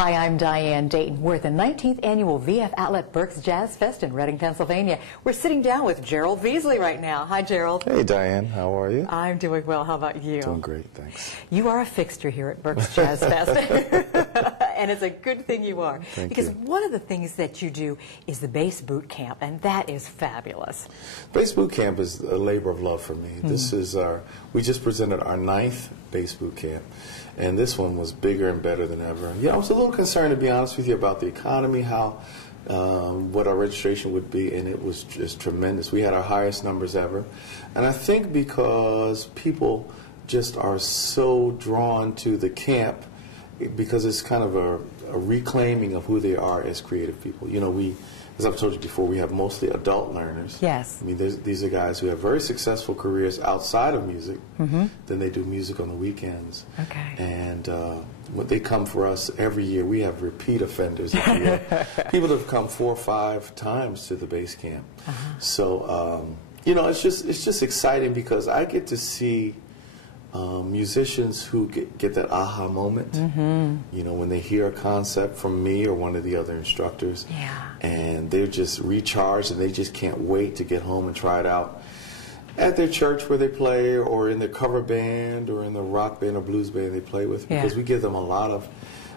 Hi, I'm Diane Dayton. We're at the 19th Annual VF Outlet Berks Jazz Fest in Reading, Pennsylvania. We're sitting down with Gerald Veasley right now. Hi, Gerald. Hey, Diane. How are you? I'm doing well. How about you? Doing great, thanks. You are a fixture here at Berks Jazz Fest. And it's a good thing you are. Because one of the things that you do is the bass boot camp, and that is fabulous. Bass boot camp is a labor of love for me. This is we just presented our 9th bass boot camp, and this one was bigger and better than ever. Yeah, I was a little concerned, to be honest with you, about the economy, how what our registration would be, and it was just tremendous. We had our highest numbers ever, and I think because people just are so drawn to the camp, because it's kind of a reclaiming of who they are as creative people. You know, as I've told you before, we have mostly adult learners. Yes. I mean, these are guys who have very successful careers outside of music. Then they do music on the weekends. Okay. And when they come for us every year, we have repeat offenders. People that have come 4 or 5 times to the bass camp. So, you know, it's just exciting because I get to see musicians who get that aha moment, you know, when they hear a concept from me or one of the other instructors, and they're just recharged and they just can't wait to get home and try it out at their church where they play, or in their cover band, or in the rock band or blues band they play with, because we give them a lot of,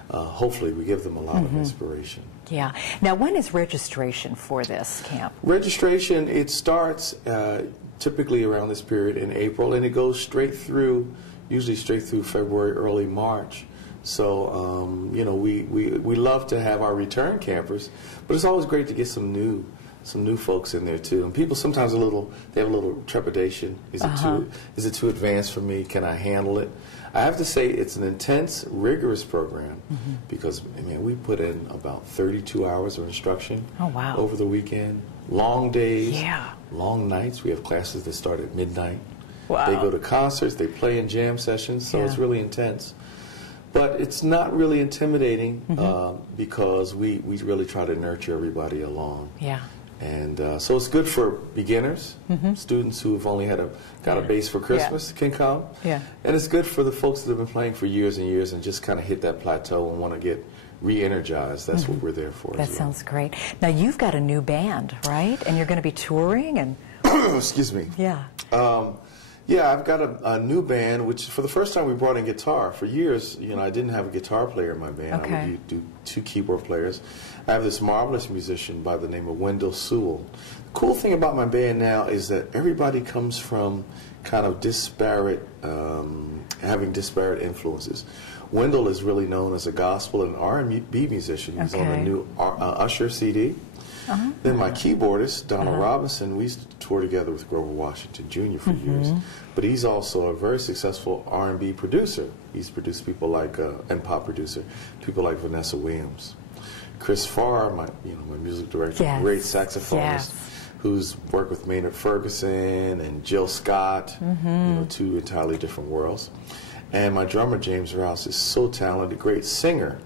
hopefully we give them a lot of inspiration. Yeah. Now, when is registration for this camp? Registration, it starts typically around this period in April, and it goes straight through, usually straight through February, early March. So, you know, we love to have our return campers, but it's always great to get some new folks in there too. And people sometimes they have a little trepidation. Is it too advanced for me? Can I handle it? I have to say it's an intense, rigorous program because, I mean, we put in about 32 hours of instruction over the weekend. Long days, long nights. We have classes that start at midnight. They go to concerts, they play in jam sessions, so it's really intense. But it's not really intimidating because we really try to nurture everybody along. And so it's good for beginners, students who have only got a bass for Christmas can come. And it's good for the folks that have been playing for years and years and just kind of hit that plateau and want to get re-energized. That's what we're there for. That sounds great. Now, you've got a new band, right? And you're going to be touring and... Excuse me. Yeah, I've got a new band, which for the first time we brought in guitar. For years, you know, I didn't have a guitar player in my band. I would do 2 keyboard players. I have this marvelous musician by the name of Wendell Sewell. The cool thing about my band now is that everybody comes from kind of disparate, having disparate influences. Wendell is really known as a gospel and R&B musician. He's on the new Usher CD. Then my keyboardist, Donald Robinson, we used to tour together with Grover Washington Jr. for years. But he's also a very successful R&B producer. He's produced people like, and pop producer, people like Vanessa Williams. Chris Farr, my music director, great saxophonist, who's worked with Maynard Ferguson and Jill Scott, you know, 2 entirely different worlds. And my drummer, James Rouse, is so talented, great singer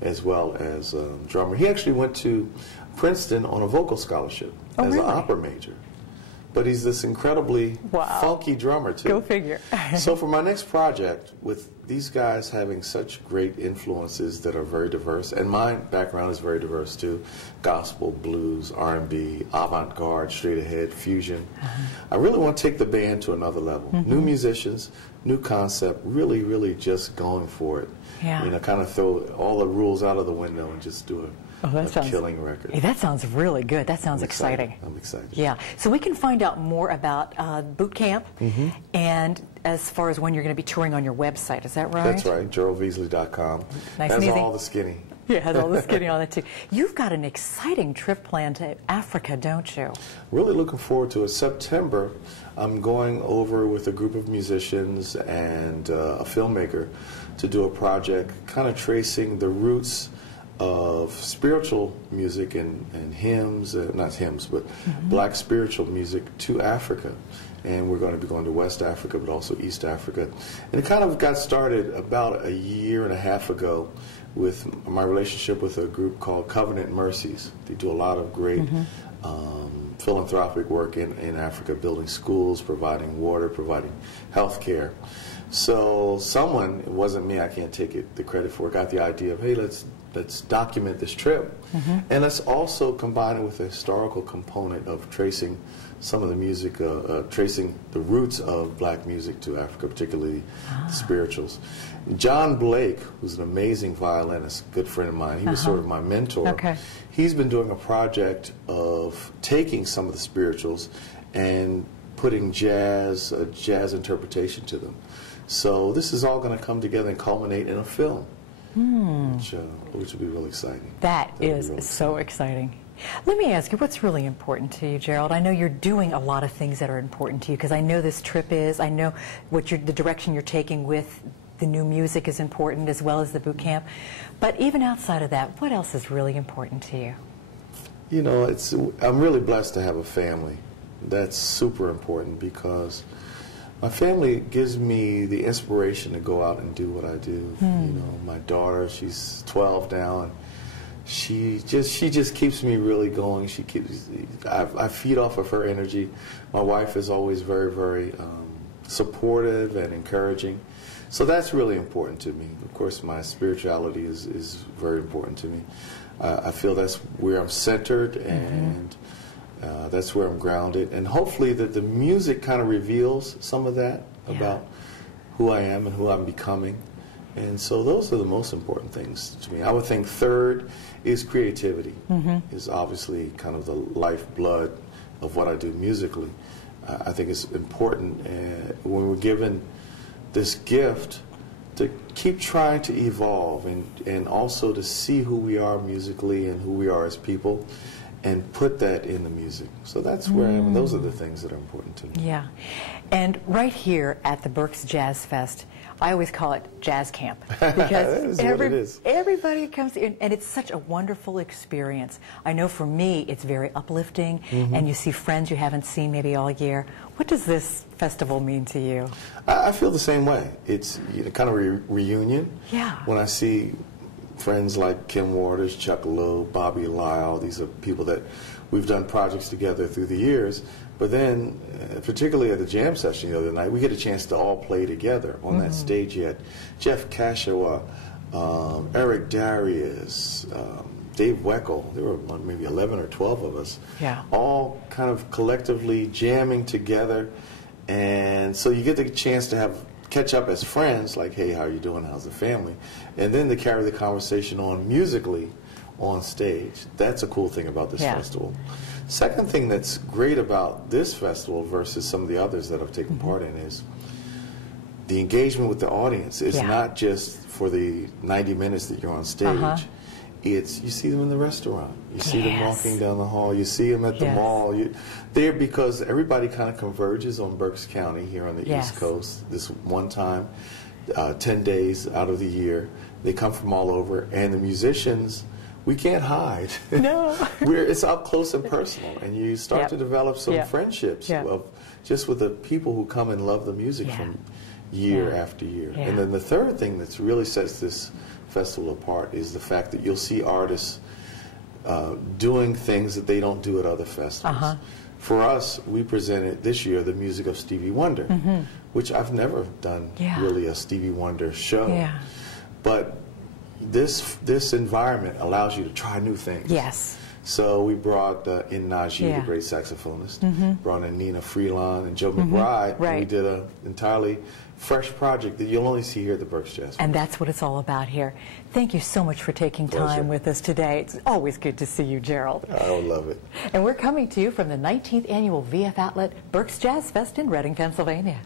as well as drummer. He actually went to Princeton on a vocal scholarship as an opera major. But he's this incredibly funky drummer, too. Go figure. So for my next project, with these guys having such great influences that are very diverse, and my background is very diverse, too, gospel, blues, R&B, avant-garde, straight ahead, fusion, I really want to take the band to another level. New musicians, new concept, really, really just going for it. You know, kind of throw all the rules out of the window and just do a killing record. Hey, that sounds really good. That sounds exciting. I'm excited. Yeah. So we can find out more about boot camp and as far as when you're going to be touring on your website. Is that right? That's right. GeraldVeasley.com. Nice and easy. Has all the skinny. Yeah, it has all the skinny on it, too. You've got an exciting trip planned to Africa, don't you? Really looking forward to it. September, I'm going over with a group of musicians and a filmmaker to do a project kind of tracing the roots of spiritual music and hymns, not hymns, but black spiritual music to Africa. And we're going to be going to West Africa, but also East Africa. And it kind of got started about 1.5 years ago with my relationship with a group called Covenant Mercies. They do a lot of great philanthropic work in Africa, building schools, providing water, providing health care. So someone, it wasn't me, I can't take the credit for it, got the idea of, hey, let's document this trip, and let's also combine it with a historical component of tracing some of the music, tracing the roots of black music to Africa, particularly the spirituals. John Blake, who's an amazing violinist, good friend of mine, he was sort of my mentor. Okay. He's been doing a project of taking some of the spirituals and putting jazz interpretation to them. So this is all going to come together and culminate in a film, which will be really exciting. That is really so exciting. Let me ask you, what's really important to you, Gerald? I know you're doing a lot of things that are important to you, because I know this trip is, I know what the direction you're taking with the new music is important, as well as the boot camp. But even outside of that, what else is really important to you? You know, I'm really blessed to have a family. That's super important, because my family gives me the inspiration to go out and do what I do. You know, my daughter, she's 12 now, and she just keeps me really going. I feed off of her energy. My wife is always very, very supportive and encouraging. So that's really important to me. Of course, my spirituality is very important to me. I feel that's where I'm centered, and that's where I'm grounded. And hopefully that the music kind of reveals some of that about who I am and who I'm becoming. And so those are the most important things to me. I would think third is creativity, is obviously kind of the lifeblood of what I do musically. I think it's important when we're given this gift to keep trying to evolve, and also to see who we are musically and who we are as people, and put that in the music. So that's where I am, and those are the things that are important to me. Yeah. And right here at the Berks Jazz Fest, I always call it Jazz Camp, because everybody comes in, and it's such a wonderful experience. I know for me, it's very uplifting, and you see friends you haven't seen maybe all year. What does this festival mean to you? I feel the same way. It's kind of a reunion. Yeah. When I see friends like Kim Waters, Chuck Lowe, Bobby Lyle, these are people that we've done projects together through the years. But then, particularly at the jam session the other night, we get a chance to all play together on that stage. You had Jeff Kashawa, Eric Darius, Dave Weckl. There were maybe 11 or 12 of us, all kind of collectively jamming together. And so you get the chance to catch up as friends, like, hey, how are you doing? How's the family? And then to carry the conversation on musically on stage. That's a cool thing about this festival. Second thing that's great about this festival versus some of the others that I've taken part in is the engagement with the audience. It's not just for the 90 minutes that you're on stage. It's, you see them in the restaurant, you see them walking down the hall, you see them at the mall. They're, because everybody kind of converges on Berks County here on the East Coast this one time, 10 days out of the year. They come from all over, and the musicians, we can't hide. No. It's up close and personal, and you start to develop some friendships of just with the people who come and love the music from year after year. And then the third thing that really sets this festival apart is the fact that you'll see artists doing things that they don't do at other festivals. For us, we presented this year the music of Stevie Wonder, which I've never done really a Stevie Wonder show. But this environment allows you to try new things. Yes. So we brought in Najee, the great saxophonist, brought in Nina Freelon and Joe McBride, and we did an entirely fresh project that you'll only see here at the Berks Jazz Fest. And that's what it's all about here. Thank you so much for taking time with us today. It's always good to see you, Gerald. I would love it. And we're coming to you from the 19th Annual VF Outlet Berks Jazz Fest in Reading, Pennsylvania.